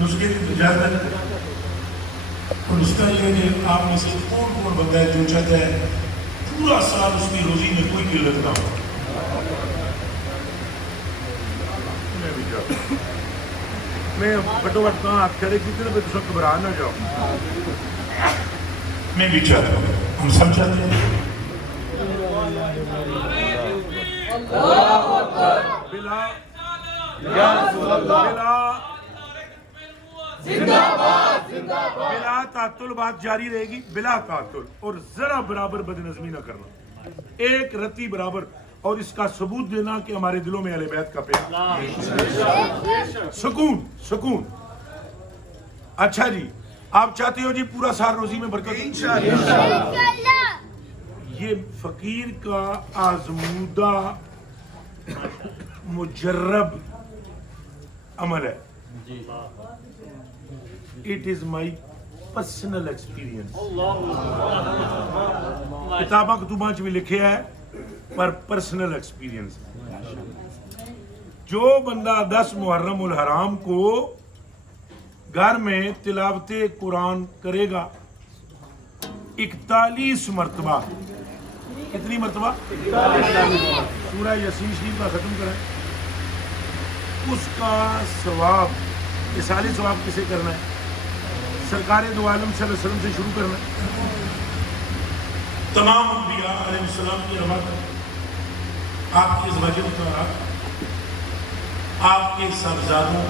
نسخے کی اجازت ہے. اور نسخہ یہ ہے کہ آپ میں سے کون بندہ ہے جو چاہتا ہے پورا سال اس کی روزی میں کوئی قلت نہ ہو. میں بٹو بٹ کہاں آپ کھڑے کی طرف تو سب گھبرا نہ جاؤ. میں بھی چاہتا ہوں, ہم سب چاہتے ہیں. بلا تعطل بات جاری رہے گی, بلا تعطل, اور ذرا برابر بدنظمی نہ کرنا, ایک رتی برابر. اور اس کا ثبوت دینا کہ ہمارے دلوں میں اہل بیت کا پیار, سکون. اچھا جی, آپ چاہتے ہو جی پورا سال روزی میں برکت انشاءاللہ. یہ فقیر کا آزمودہ مجرب عمل ہے. It is my personal experience. کتاباں کتباں بھی لکھے ہے پر پرسنل ایکسپیرینس. جو بندہ 10 محرم الحرام کو گھر میں تلاوت قرآن کرے گا 41 مرتبہ, کتنی مرتبہ؟ سورہ یاسین شریف کا ختم کریں, اس کا ثواب, اصال ثواب کسے کرنا ہے؟ سرکار دو عالم صلی اللہ علیہ وسلم سے شروع کرنا ہے. تمام انبیاء علیہ السلام کی روایت, آپ کی ازواجوں کا, آپ کے صاحبزادوں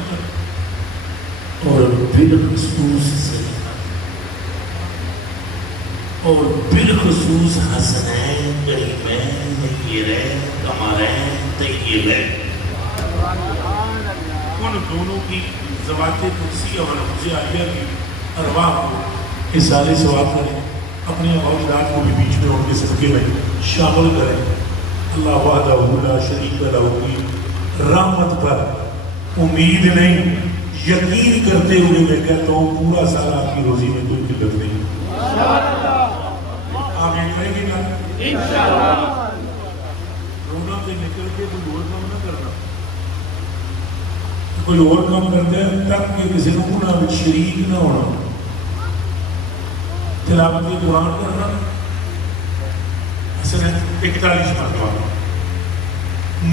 کا, اور بالخصوص حسنین, کریمین, طیبین, کمالین, طیبین, ان دونوں کی ذوات قدسیہ اور نفس عالیہ کی ارواح کو اصال ثواب کریں. اپنے اولاد کو بھی بیچ میں ان کے صدقے میں شامل کریں. اللہ وحدہ لا شریک لہ کی رحمت پر امید نہیں, یقین کرتے ہوئے میں کہتا ہوں پورا سال آپ کی روزی میں کوئی قلت نہیں. آپ یہ کریں گے نا انشاءاللہ. رونا سے نکل کے کوئی اور کام نہ کرنا. کوئی اور کام کرتے ہیں تب کہ کسی گناہ میں شریک نہ ہونا. تلاوت قرآن کرنا اصل 41 مرتبہ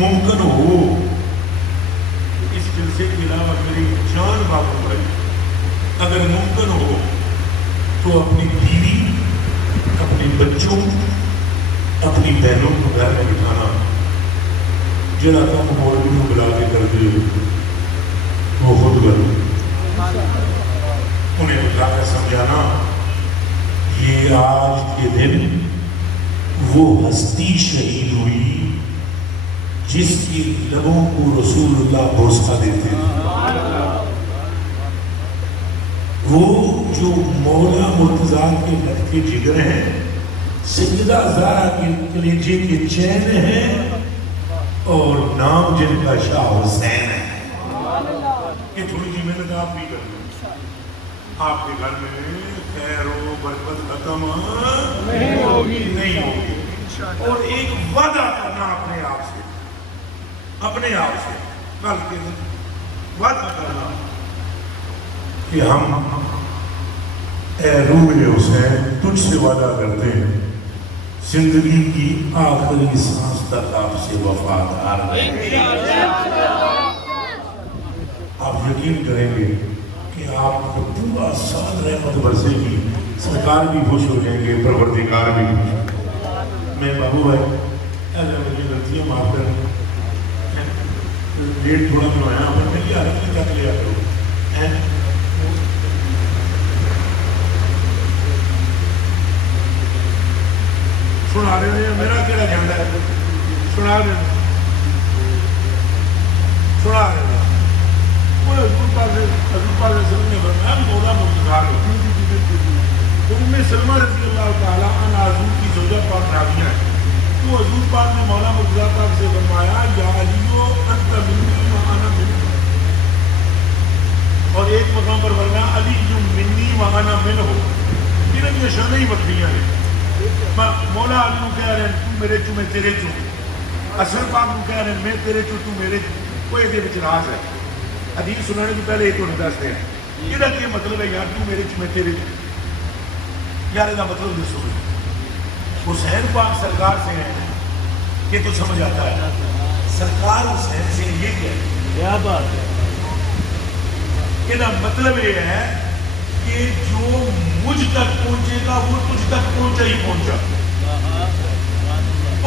ممکن ہو. اس جلسے کے علاوہ میری جان بابو بھائی اگر ممکن ہو تو اپنی بیوی اپنے بچوں اپنی بہنوں کو گھر میں بٹھانا. جڑا کام مولوی کو بلا کے کر دے وہ خود کرو. انہیں بتا کر سمجھانا یہ آج کے دن وہ ہستی شہید ہوئی جس کی لبوں کو رسول اللہ بوسہ دیتے تھے. وہ جو مولا مرتضیٰ کے لٹکے جگر ہیں سیدہ زہرا کے کلیجے کے چین ہیں اور نام جن کا شاہ حسین ہے. یہ تھوڑی سی محنت آپ بھی کر لیں. آپ کے گھر میں خیر و برکت ختم نہیں ہوگی. اور ایک وعدہ کرنا اپنے آپ سے کل کے دن وعدہ کرنا کہ ہم اے روح حسین تجھ سے وعدہ کرتے ہیں زندگی کی آخری سانس تک آپ سے وفادار رہیں گے. آپ یقین کریں گے کہ آپ کو پورا سال رحمت برسے گی. سرکار بھی خوش ہو جائیں گے پروردگار بھی خوش. میں بابو ہے اگر مجھے غلطیاں معاف کریں لیٹ تھوڑا میں آیا پر میں کیا رکھنے تک لیا کروں. سنا رہے ہیں میرا کہڑا جھنڈا ہے سنا رہے ہیں وہ حضور پاک نے فرمایا مولا مقتدار ام سلمہ رضی اللہ تعالیٰ عنہ حضور کی زوجہ پاک راویہ ہے. تو حضور پاک نے مولا مرتضیٰ پاک سے فرمایا یا علیو انت منی و انا منک. اور ایک مقام پر فرمایا علی منی و انا منہ. یہ شانیں ہی بکریاں ہیں. مولا علی کو کہہ رہے ہیں تو میرے چو میں تیرے چو. اصل پاک کو کہہ رہے ہیں میں تیرے چو تو میرے چو. کوئی دے بچ راز ہے. حدیث سنانے سے پہلے ایک انہیں دستے ہیں یہ مطلب ہے یار تو میرے چو میں تیرے چو. یار یہ مطلب دسو حسین پاک سرکار سے ہیں یہ تو سمجھ آتا ہے. سرکار حسین سے یہ کیا بات ہے. یہ مطلب یہ ہے کہ جو مجھ تک پہنچے گا وہ تجھ تک پہنچا ہی پہنچا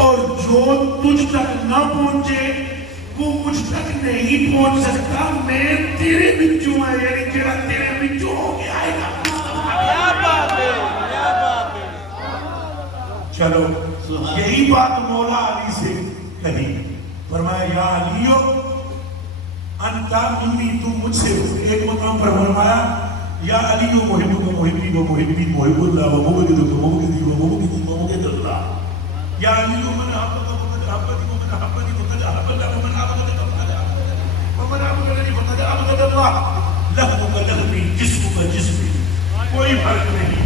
اور جو تجھ تک نہ پہنچے وہ مجھ تک نہیں پہنچ سکتا. میں تیرے بچوں ہے یعنی جڑا تیرے بچوں ہو گیا آئے گا. چلو یہی بات مولا علی سے کہی. فرمایا یا علیو انتا منی تم مجھ سے. ایک مقام پر فرمایا یا علیو محبک محبی و محبی محب اللہ و مبغضک مبغضی و مبغضی و مبغض اللہ. یا علیو من احبک ومن احبنی ومن احبنی وقد احب اللہ ومن احبنی وقد احب ومن احبنی وقد احب اللہ. لحمک لحمی جسمک جسمی. کوئی فرق نہیں.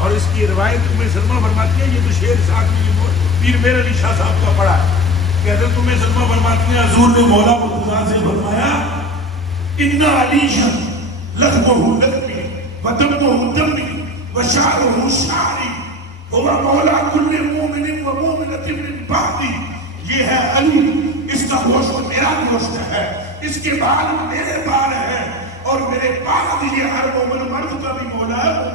اور اس کی روایت میں سلمہ فرماتی ہے یہ تو شعر ساتھ میں پیر میر علی شاہ صاحب کا پڑھا ہے کہ حضرت میں سلمہ فرماتی ہیں حضور نے مولا مرتضیٰ سے فرمایا ان علیشا لحمہ لحمی ودمہ دمی وشعرہ شعری هو مولا کل مومن و مومنۃ من بعدی. یہ ہے علی اس کا گوشت میرا گوشت ہے اس کے بال میرے بال ہیں اور میرے بعد یہ ہر مومن مرد کا بھی مولا ہے.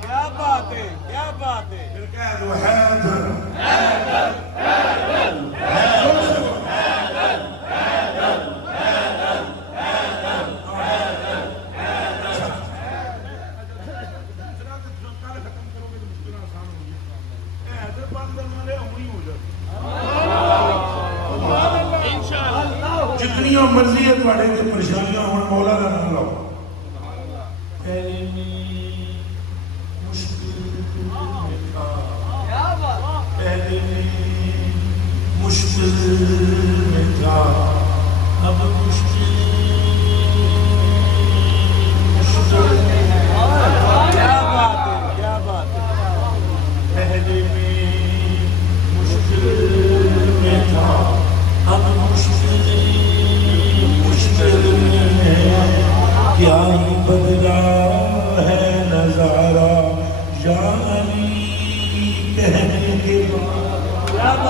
کیا بات ہے کیا بات ہے. پھر کہہ دو حیدر حیدر حیدر حیدر جتنی مرضی ہے تھوڑے تے پریشانیاں ہون مولا دا نام لو. مشکل میں تھا اب مشکل کیا بات ہے.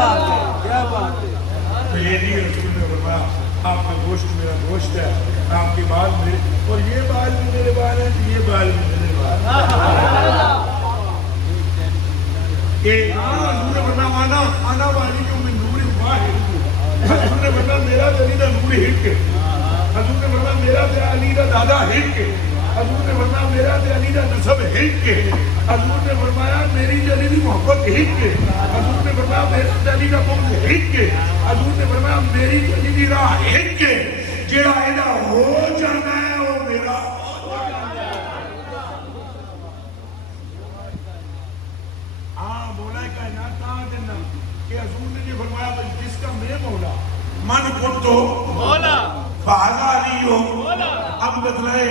بات ہے، کیا بات ہے. تو یہ نہیں رسول نے فرمایا آپ کا گوشت میرا گوشت ہے، آپ کے بال میرے، اور یہ بال بھی میرے بال ہیں، یہ بال بھی میرے بال ہیں. کہ حضور نے فرمایا آنا والی جو میں نور واحد ہوں. حضور نے فرمایا میرا علی دا نور ہٹ کے، حضور نے فرمایا میرا علی دا دادا ہٹ کے، حضور نے فرمایا میرا علی دا نسب ہٹ کے، حضور نے فرمایا میری علی دی محبت ہٹ کے، حضور نے فرمایا میرا علی دا بغض ہٹ کے، حضور نے فرمایا میری علی دی راہ ہٹ کے، جیڑا ایڈا ہو جانا ہے وہ میرا ہو جانا ہے. ہاں مولا کائنات کہاں دینا کہ حضور نے یہ فرمایا جس کا میں مولا من کنتو مولا فہذا علی ہو. اب بتلائے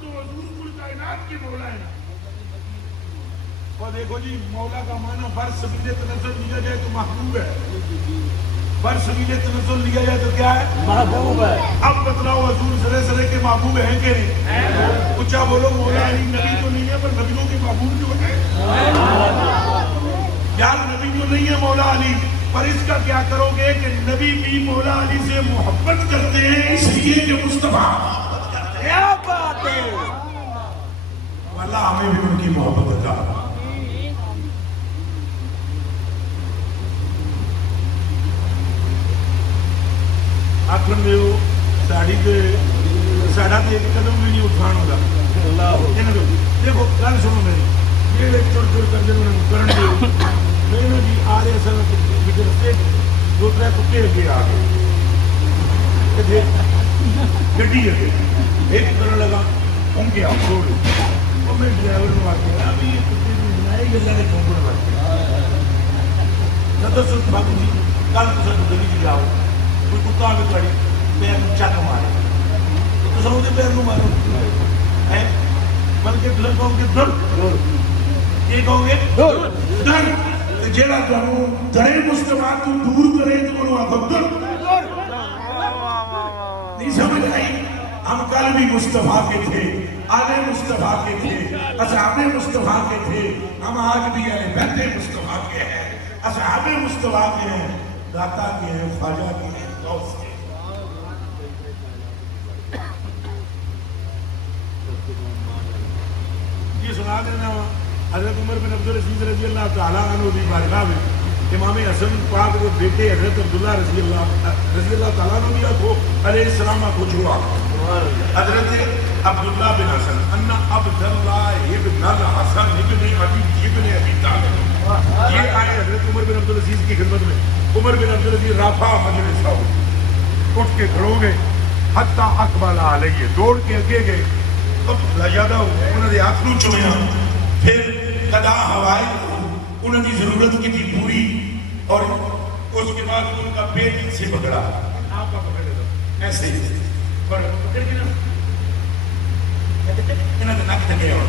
تو حضور کل کائنات کی مولا ہے. اور دیکھو جی مولا کا معنی بر سبیل تنزل لیا جائے تو محبوب ہے، بر سبیل تنزل لیا جائے تو کیا ہے؟ محبوب ہے. اب بتلاؤ حضور صلی اللہ کے محبوب ہیں کہ نہیں؟ اچھا بولو مولا علی نبی تو نہیں ہے پر نبیوں کے محبوب جو ہے. یار نبی جو نہیں ہے مولا علی، پر اس کا کیا کرو گے کہ نبی بھی مولا علی سے محبت کرتے ہیں اس لیے کہ مصطفیٰ محبت کرتے ہیں. کیا بات ہے. اللہ ہمیں بھی ان کی محبت عطا. آخر میں وہ ساڑی کے ساڑا تے ایک قدم بھی نہیں اٹھان ہوگا. دیکھو گل سنو میری، یہ چڑ چڑ کر جب کرن دے میں نے جی آ رہے سر رستے دو ترے کتے اگے آ گئے گڈی اگے ایک کرن لگا ان کے آپ چھوڑ اور میں ڈرائیور نے آ کے ابھی یہ کتے بھی بنائے گلے نے کھونکڑ بڑھتے صدر صرف بابو جی کل تو سر گلی جی جاؤ کوئی کتا آگے کھڑی پیر چک مارے تو سر وہ پیر نو مارو بلکہ دلن کہوں گے در یہ کہوں گے در جیڑا کہوں درے مصطفیٰ تو دور کرے تو انہوں آگا در نہیں سمجھ آئی. ہم کل بھی مصطفیٰ کے تھے، آلے مصطفیٰ کے تھے، اصحاب مصطفیٰ کے تھے، ہم آج بھی آلے بیت مصطفیٰ کے ہیں، اصحاب مصطفیٰ کے ہیں، داتا کے ہیں، خواجہ کے ہیں، غوث کے ہیں. یہ سنا دینا حضرت عمر بن عبدالعزیز رضی اللہ تعالیٰ عنہ دی بارگاہ میں امام حسن پاک کے بیٹے حضرت عبداللہ رضی اللہ تعالیٰ عنہ بھی آکھو علیہ السلام آکھو چھوڑا حضرت عبداللہ بن حسن انا عبداللہ ابن الحسن ابن عبی طالب. یہ آئے حضرت عمر بن عبدالعزیز کی خدمت میں. عمر بن عبدالعزیز رافع مجلس آؤ اٹھ کے کھڑو گے حتیٰ اقبال علیہ دوڑ کے اگے گئے. اب لجادہ انہوں نے ہاتھ نو چویا پھر قضا حوائج انہوں نے ضرورت کی تھی پوری اور اس کے بعد ان کا پیٹ سے پکڑا. آپ کا پکڑ لیتا ایسے ہی پکڑ کے نا انہوں نے نک تکے اور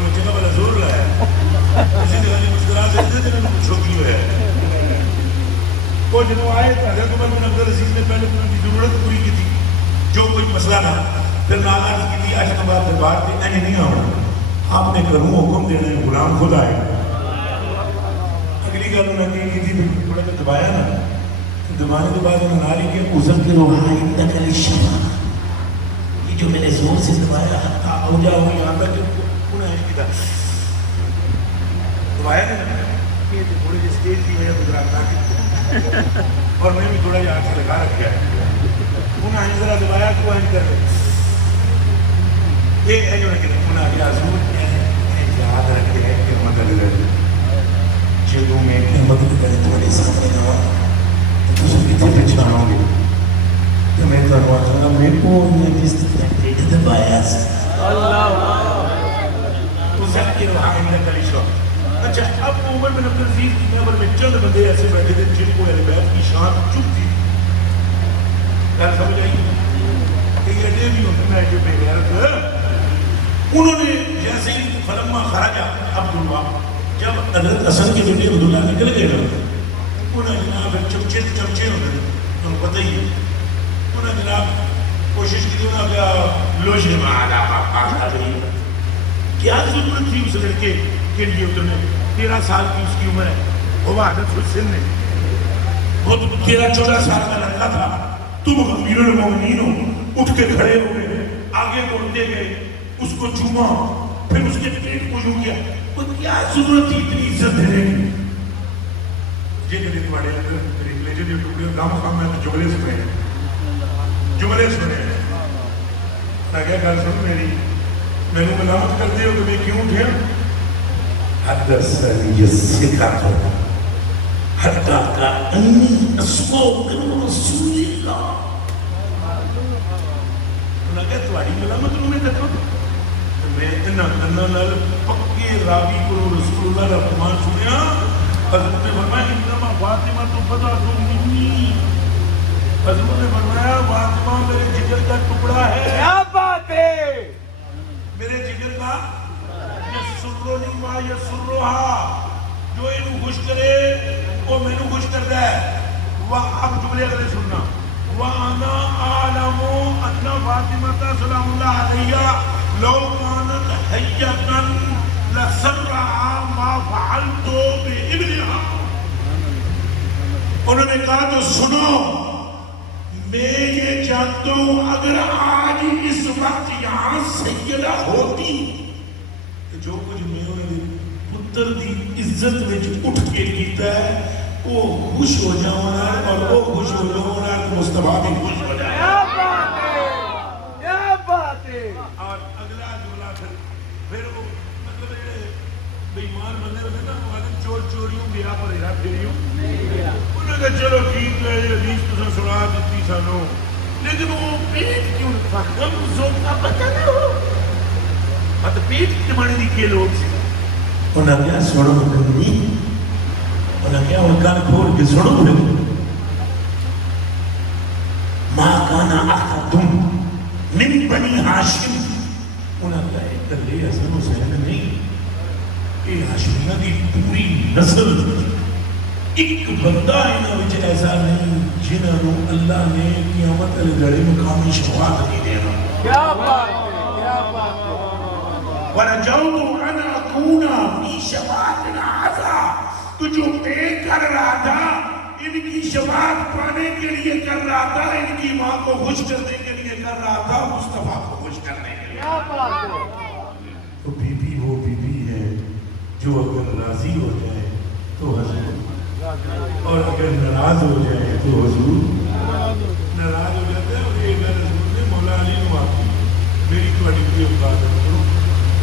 میں جگہ بلا زور لایا اسی جگہ نے مسکرا سے جنہوں نے چھوکی ہوئے ہے. وہ جنہوں آئے حضرت عمر بن عبدالعزیز نے پہلے انہوں کی ضرورت پوری کی تھی جو کوئی مسئلہ تھا. پھر ناراض کی تھی آج کے بعد دربار پہ ایسے نہیں آنا آپ نے کروں حکم دینا ہے غلام خود آئے. اگلی گل انہوں نے کی تھی تھوڑا تو دبایا نا دبانے کے بعد انہوں نے ناری کیا ازم کے روحائی تک علی شفا یہ جو میں نے زور سے دبایا حتیٰ ہو جاؤ یہاں تک انہوں نے کی تھا دبایا نا یہ تھوڑے جی سٹیج کی وجہ گزرات تاکہ اور میں بھی تھوڑا جی آج سے لگا رکھا ہے انہوں نے ذرا دبایا تو وہ کر رہے یہ ہے جو ہے کہ انہوں نے حضور یاد رکھے ہے کہ مدد رہے جدوں میں مدد کرے تھوڑے سامنے نوا تو سب کتنے پہچانوں گے تو میں کروا چاہتا میں کو یہ جس پیٹ دبایا تو سب کی روحانی نے کلی شو. اچھا اب عمر بن عبدالعزیز کی قبر میں چند بندے ایسے بیٹھے تھے جن کو اہل بیت کی شان چپ تھی. کیا سمجھ آئی کہ یہ اڈے بھی ہوتے ہیں جو بے غیرت انہوں نے جیسے ہی فلما خراجہ عبداللہ جب حضرت حسن کے بیٹے عبداللہ نکل گئے انہوں نے جناب چمچے ہوتے ہیں انہوں پتہ ہی ہے انہوں نے جناب کوشش کی انہوں نے لوش مالا کیا ضرورت تھی اس لڑکے کہ کے لیے اترنے 13 سال کی اس کی عمر ہے وہ عادت حسن نے وہ 13-14 سال کا لڑکا تھا تم امیر المومنین ہو اٹھ کے کھڑے ہو گئے آگے بڑھتے گئے اس کو چوما پھر اس کے پیٹ کو یوں کیا وہ کیا ضرورت تھی اتنی عزت دینے کی یہ کہتے تھے بڑے ریلیجن جو ٹکڑے گاؤں میں جملے سنے میں کیا کر سن میری میں نے ملامت کر دی ہو کہ میں کیوں اٹھیا حدثنی الثقۃ حتی کأنی اسمع من رسول اللہ انہوں نے کہا تمہاری ملامت میں دیکھو میں انہوں پکے راوی کو رسول اللہ کا فرمان سنیا حضرت نے فرمایا انما فاطمہ تو بضعۃ منی حضرت نے فرمایا فاطمہ میرے جگر کا ٹکڑا ہے کیا بات ہے میرے جگر کا یسرنی ما یسرھا جو انہوں خوش کرے وہ میں نے خوش کر رہا ہے اب جملے اگلے سننا وَأَنَا أَعْلَمُ أَنَّ فَاطِمَةَ سلام اللہ علیہ لَوْ كَانَتْ حَيَّةً لَسَرَّهَا مَا فَعَلْتُ بِإِبْنِهَا انہوں نے کہا تو سنو میں یہ جانتا ہوں اگر آج اس وقت یہاں سیدہ ہوتی جو کچھ میں انہیں پتر دی عزت میں اٹھ کے کیتا ہے وہ خوش ہو جاؤنا اور وہ خوش ہو جاؤنا تو مصطفیٰ بھی خوش ہو جائے کیا بات ہے اور اگلا جملہ پھر وہ مطلب بیمان بندے ہوتے نا وہ آدم چور چوریوں گیا پر ہیرا پھیریوں انہوں نے کہا چلو ٹھیک ہے یہ حدیث تو سنا دیتی سانو لیکن وہ پیٹ کیوں فقم زوم کا پتہ نہ ہو مطلب پیٹ کی مانے دی کے لوگ سے انہوں نے کہا سوڑو کنی انہوں نے کہا وہ کان کھول کے سوڑو کنی ما کانا احدم من بنی ہاشم انہوں نے کہا ایک دلے حسن حسین نہیں یہ ہاشمیہ دی پوری نسل ایک بندہ انہوں نے ایسا نہیں جنہوں اللہ نے قیامت الگڑے مقامی شفاعت نہیں دینا کیا بات ہے کیا بات ہے وَرَجَوْتُ أَنْ أَكُونَ فِي شَفَاعَتٍ هَذَا تو جو پے کر رہا تھا ان کی شفاعت پانے کے لیے کر رہا تھا ان کی ماں کو خوش کرنے کے لیے کر رہا تھا مصطفیٰ کو خوش کرنے کے لیے کیا بات ہے تو بی بی وہ بی بی ہے جو اگر راضی ہو جائے تو حضور اور اگر ناراض ہو جائے تو حضور ناراض ہو جاتے ہیں اور یہ اگر حضور نے مولا علی نو آتی میری تو اڈیتی اوقات ہے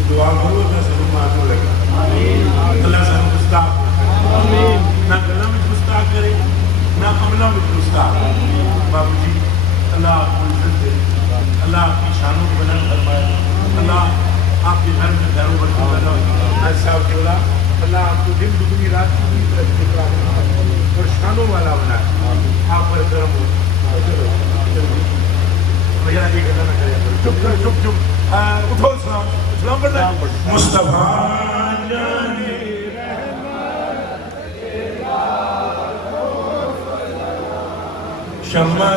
دعا کرو اللہ سے ماتو لگا اللہ سے مستاق نہ گلہ میں مستاق کرے نہ عملہ میں مستاق بابو جی اللہ آپ کو عزت دے اللہ آپ کی شانوں کو بلند فرمائے اللہ آپ کے گھر میں گھروں پر اللہ صاحب کے اللہ آپ کو دن دگنی رات کی طرف اور شانوں والا بنائے آپ پر کرم ہو بھیا جی گلا نہ کرے چپ کر چپ چپ اٹھو اسلام پڑھنا مصطفیٰ جانے شمع